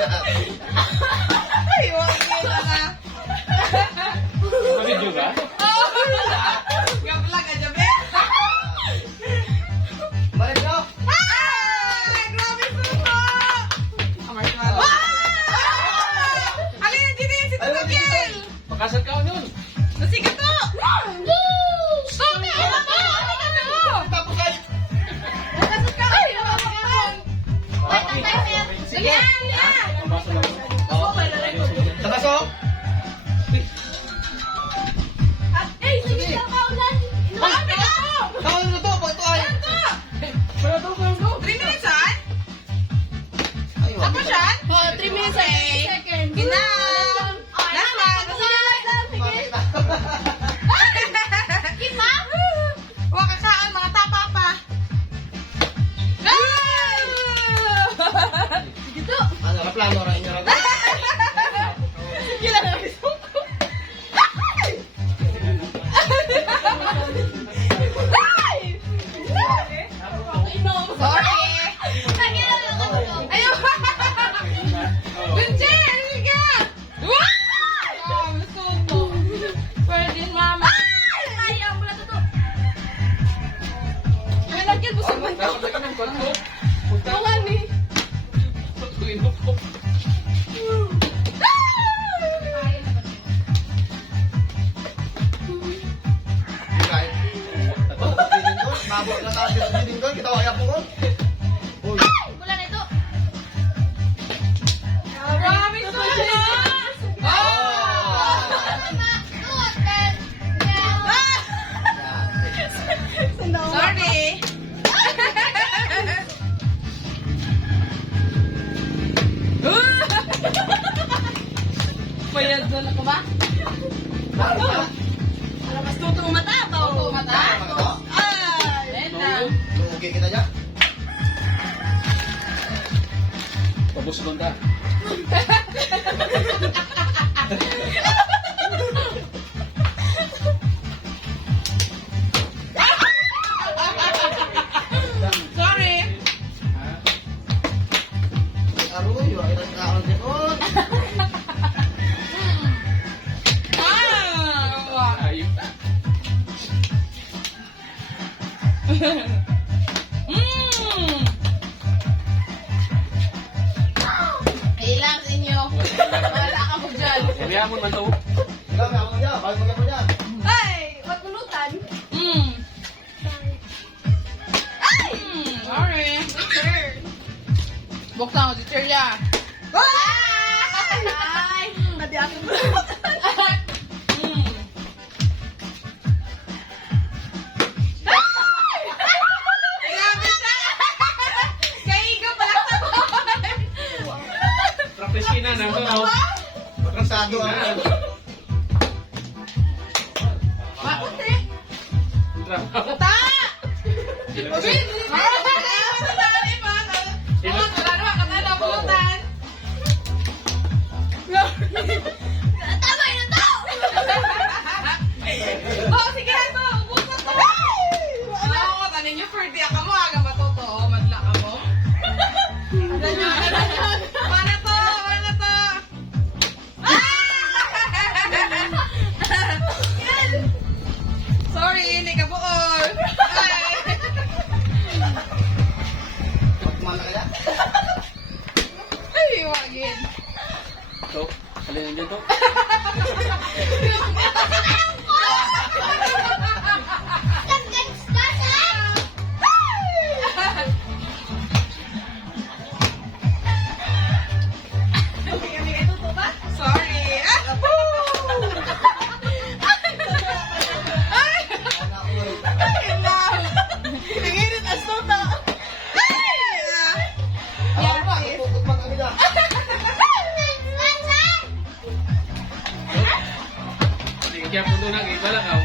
Ay, wag yun na. Video ba? Gabla ka dyan, be. Balik nyo! Ay, grabe sumo. Marshmallow. Alin na dito si Tito Gil. Makasal ka nun. Nasigat to. Stop it. Ano ba? Tapos kayo! Nasasot ka. Ay, nakapakaon. Sige. Pambasa lang. Tabasok! Kawal na to! Pag ito ay... 3 minutes, han? Ayun. Ako siya? 3 minutes eh. Ginam. Naman. Huwag kakaon, mga tapa pa. Sige to. Ano ka plano rin inyo rin? Kila na gusto ko. Sorry. Ayun. Bunjin, sige. Wow, gusto ko. Pwede, mama. May lagyan, busog man to. Dapat lagi ng kwanto. Tawan eh. Tuinog ko. Kahit... Mabot na tayo sa dinding doon. Kita waya po ko. Uy. Maraming salamat. Sorry. Bayad na ako ba? Mas tutong mata to. Tutong mata? Ay! Ayan. Lugi kita dyan. Pabos doon ka. Sorry. Aroy, wala kita kaon din. Oh. Ayun ta. Ilang sa inyo. Wala ka mo dyan. Kaya mo man to. Ikaw, may ako dyan. Balik mo dyan po dyan. Ay! Magkulutan. Sorry. Sir. Buksan ko si Sir ya. Ay! Nadi ako. Praktisin na to. Matrasado ako. Bakit eh? Kata! Oh, sige, ito. Ubusan ko. Ano ko, tanin nyo, Ferdy, ako mo, aga matotoo, madla ka mo. Paano to? Paano to? Sorry, hindi ka buol. Magkumana kaya? Ay, wagin. To. Alin din to. Sorry. Nangirit as to to. Ako pa, tutukot pa kami dyan. Kaya po doon ang iba lang.